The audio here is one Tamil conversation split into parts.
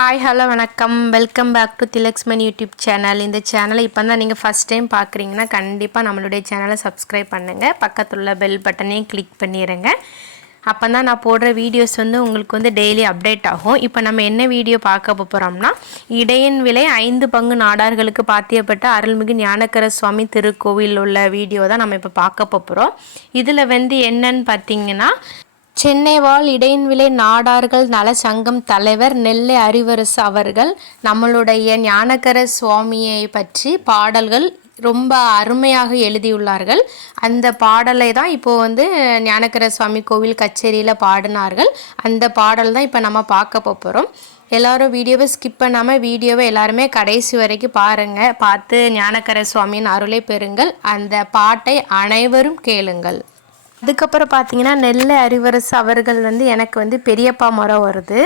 ஹாய் ஹலோ வணக்கம். Welcome back to Thilaksman YouTube channel இந்த சேனலை இப்போ தான் நீங்கள் ஃபஸ்ட் டைம் பார்க்குறீங்கன்னா கண்டிப்பாக நம்மளுடைய சேனலை சப்ஸ்கிரைப் பண்ணுங்கள் பக்கத்தில் உள்ள பெல் பட்டனையும் கிளிக் பண்ணிடுங்க அப்போ தான் நான் போடுற வீடியோஸ் வந்து உங்களுக்கு வந்து டெய்லி அப்டேட் ஆகும். இப்போ நம்ம என்ன வீடியோ பார்க்க போகிறோம்னா இடையன் விலை ஐந்து பங்கு நாடார்களுக்கு பாத்தியப்பட்ட அருள்மிகு ஞானக்கர சுவாமி திருக்கோவில் உள்ள வீடியோ தான் நம்ம இப்போ பார்க்க போகிறோம் இதில் வந்து என்னன்னு பார்த்தீங்கன்னா சென்னை வாழ் இடையன்விலை நாடார்கள் நல சங்கம் தலைவர் நெல்லை அறிவரசு அவர்கள் நம்மளுடைய ஞானகர சுவாமியை பற்றி பாடல்கள் ரொம்ப அருமையாக எழுதியுள்ளார்கள். அந்த பாடலை தான் இப்போ வந்து ஞானகர சுவாமி கோவில் கச்சேரியில் பாடினார்கள். அந்த பாடல் தான் இப்போ நம்ம பார்க்க போகிறோம் எல்லாரும் வீடியோவை ஸ்கிப் பண்ணாமல் வீடியோவை எல்லாருமே கடைசி வரைக்கும் பாருங்கள் பார்த்து ஞானகர சுவாமியின் அருளை பெறுங்கள். அந்த பாட்டை அனைவரும் கேளுங்கள். அதுக்கப்புறம் பார்த்தீங்கன்னா நெல்லை அறிவரசு அவர்கள் வந்து எனக்கு வந்து பெரியப்பா முறை வருது.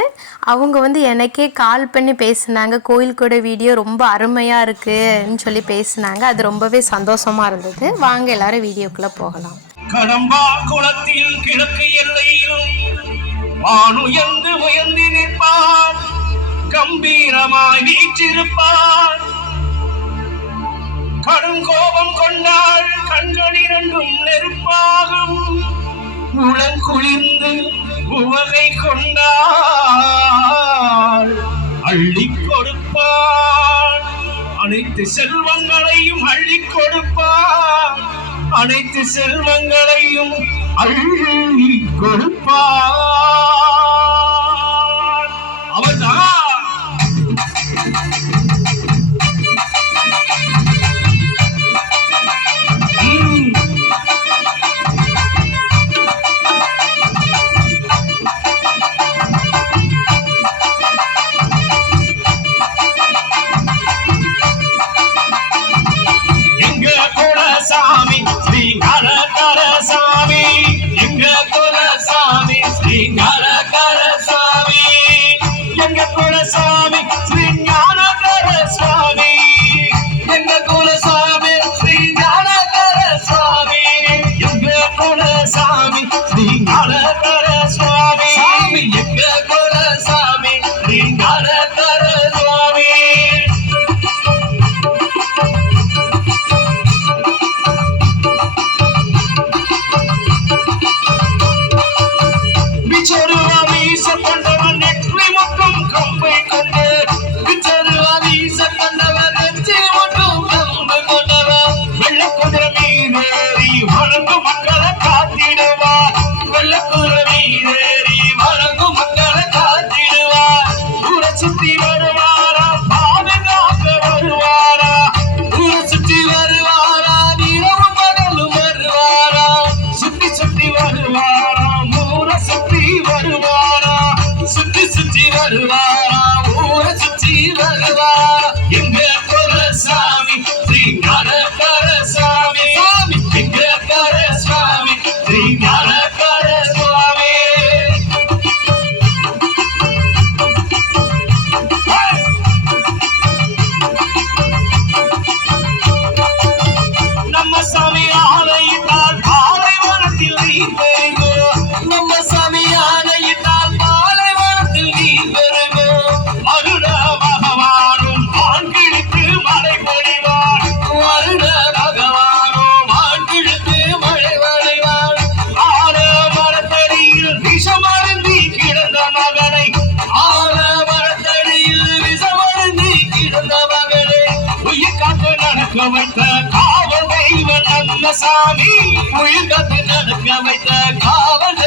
அவங்க வந்து எனக்கே கால் பண்ணி பேசினாங்க. கோயில் கூட வீடியோ ரொம்ப அருமையாக இருக்குன்னு சொல்லி பேசுனாங்க. அது ரொம்பவே சந்தோஷமாக இருந்தது. வாங்க எல்லாரும் வீடியோக்குள்ளே போகலாம். கடம்பா குளத்தில் கிழக்கு எல்லையிலும் வானுயர்ந்து உயர்ந்து நிற்பார். கம்பீரமாய் வீற்றிருப்பார். கடும் கோபம் கொண்டாள் உளங்குளிர்ந்து உவகை கொண்டாள். அள்ளி கொடுப்பாள். அனைத்து செல்வங்களையும் அள்ளி கொடுப்பாள். அனைத்து செல்வங்களையும் அள்ளி கொடுப்பாள். சாமி உயிர் நடக்க வைத்த காவல்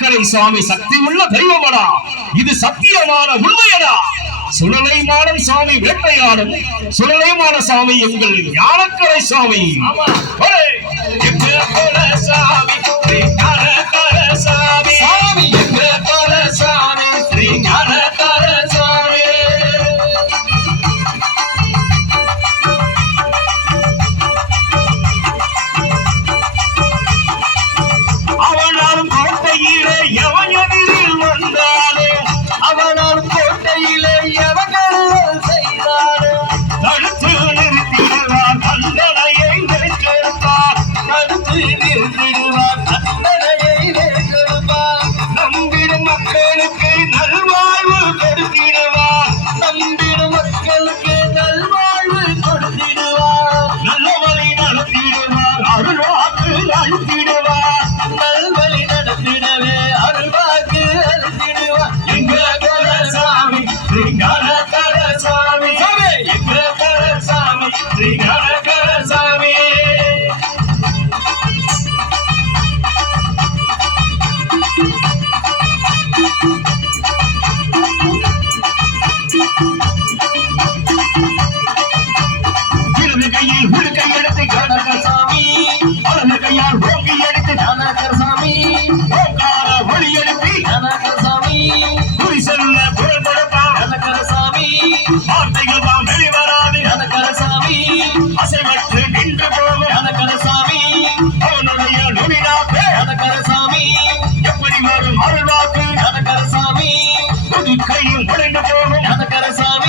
ஞானக்கரை சுவாமி சக்தி உள்ள தெய்வமடா. இது சத்தியமான உண்மையடா. சுடலைமாடன் சாமி வேட்டையாடும். சுடலைமான சாமி எங்கள் ஞானக்கரை குல சாமி சாமி சாமி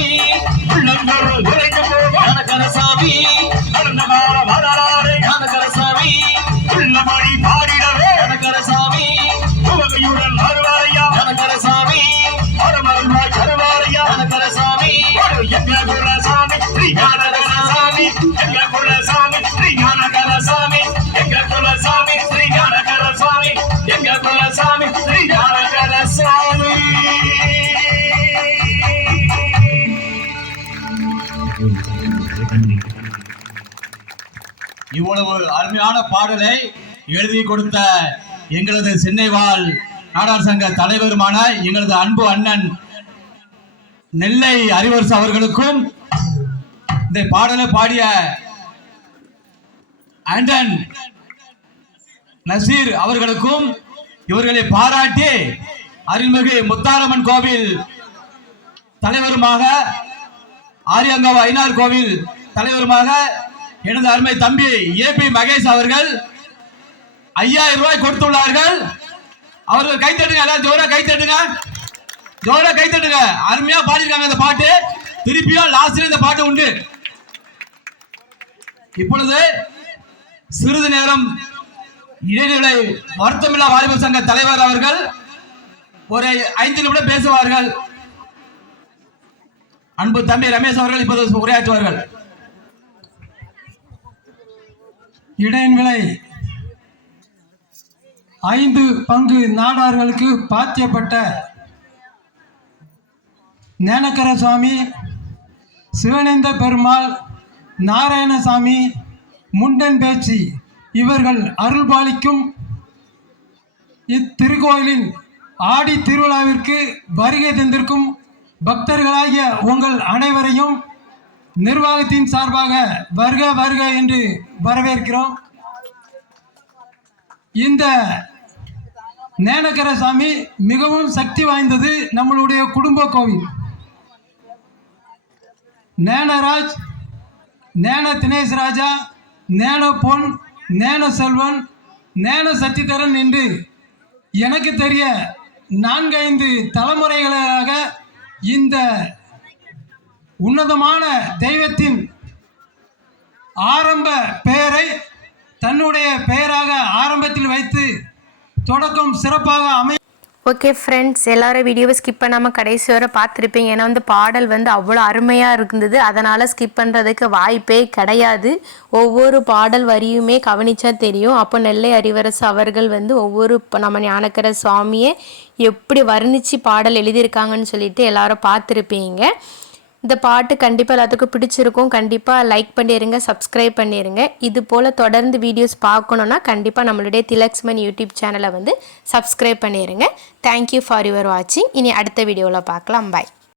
கனகசாமி இவ்வளவு அருமையான பாடலை எழுதி கொடுத்த எங்களது சென்னை வாழ் நாடார் சங்க தலைவருமான எங்களது அன்பு அண்ணன் நெல்லை அறிவரசு அவர்களுக்கும் இந்த பாடலை பாடிய ஆண்டன் நசீர் அவர்களுக்கும் இவர்களை பாராட்டி அருள்மிகு முத்தாரம்மன் கோவில் தலைவருமாக ஆரியங்காவ ஐநார் கோவில் தலைவருமாக எனது அருமை தம்பி ஏ பி மகேஷ் அவர்கள் ஐயாயிரம் ரூபாய் கொடுத்துள்ளார்கள். அவர்கள் கைத்தட்டுங்க எல்லாம் ஜோரா கைத்தட்டுங்க ஜோரா கைத்தட்டுங்க அருமையா பாடிருக்காங்க அந்த பாட்டு. திருப்பியும் லாஸ்ட்ல இந்த பாட்டு உண்டு. இப்பொழுது சிறிது நேரம் இடைநிலை வருத்தமில்லா வாலிபர் சங்க தலைவர் அவர்கள் ஒரு ஐந்து நிமிடம் பேசுவார்கள். அன்பு தம்பி ரமேஷ் அவர்கள் இப்போது உரையாற்றுவார்கள். இடைநிலை ஐந்து பங்கு நாடார்களுக்கு பாத்தியப்பட்ட ஞானக்கர சுவாமி சிவனேந்த பெருமாள் நாராயணசாமி முண்டன் பேச்சி இவர்கள் அருள்பாலிக்கும் இத்திருக்கோயிலின் ஆடி திருவிழாவிற்கு வருகை தந்திருக்கும் பக்தர்களாகிய உங்கள் அனைவரையும் நிர்வாகத்தின் சார்பாக வருக வருக என்று வரவேற்கிறோம். இந்த நேனக்கர சாமி மிகவும் சக்தி வாய்ந்தது நம்மளுடைய குடும்ப கோவில். நேனராஜ் நேன தினேஷ் ராஜா நேன பொன் நேன செல்வன் நேன சத்திதரன் என்று எனக்கு தெரிய நான்கைந்து தலைமுறைகளாக இந்த உன்னதமான தெய்வத்தின் ஆரம்ப பெயரை தன்னுடைய பெயராக ஆரம்பத்தில் வைத்து தொடக்கம் சிறப்பாக அமை ஓகே ஃப்ரெண்ட்ஸ் எல்லாரும் வீடியோவை ஸ்கிப் பண்ணாமல் கடைசி வரை பார்த்துருப்பீங்க. ஏன்னா வந்து பாடல் வந்து அவ்வளோ அருமையாக இருந்தது. அதனால் ஸ்கிப் பண்ணுறதுக்கு வாய்ப்பே கிடையாது. ஒவ்வொரு பாடல் வரியுமே கவனித்தா தெரியும். அப்போ நெல்லை அறிவரசு அவர்கள் வந்து ஒவ்வொரு இப்போ நம்ம ஞானக்கர சுவாமியை எப்படி வர்ணித்து பாடல் எழுதியிருக்காங்கன்னு சொல்லிட்டு எல்லாரும் பார்த்துருப்பீங்க. இந்த பாட்டு கண்டிப்பாக எல்லாத்துக்கும் பிடிச்சிருக்கும். கண்டிப்பாக லைக் பண்ணிடுங்க சப்ஸ்கிரைப் பண்ணிடுங்க இது போல் தொடர்ந்து வீடியோஸ் பார்க்கணுன்னா கண்டிப்பாக நம்மளுடைய திலக்ஸ்மன் யூடியூப் சேனலை வந்து சப்ஸ்கிரைப் பண்ணிடுங்க தேங்க்யூ ஃபார் யுவர் வாட்சிங் இனி அடுத்த வீடியோவில் பார்க்கலாம். பாய்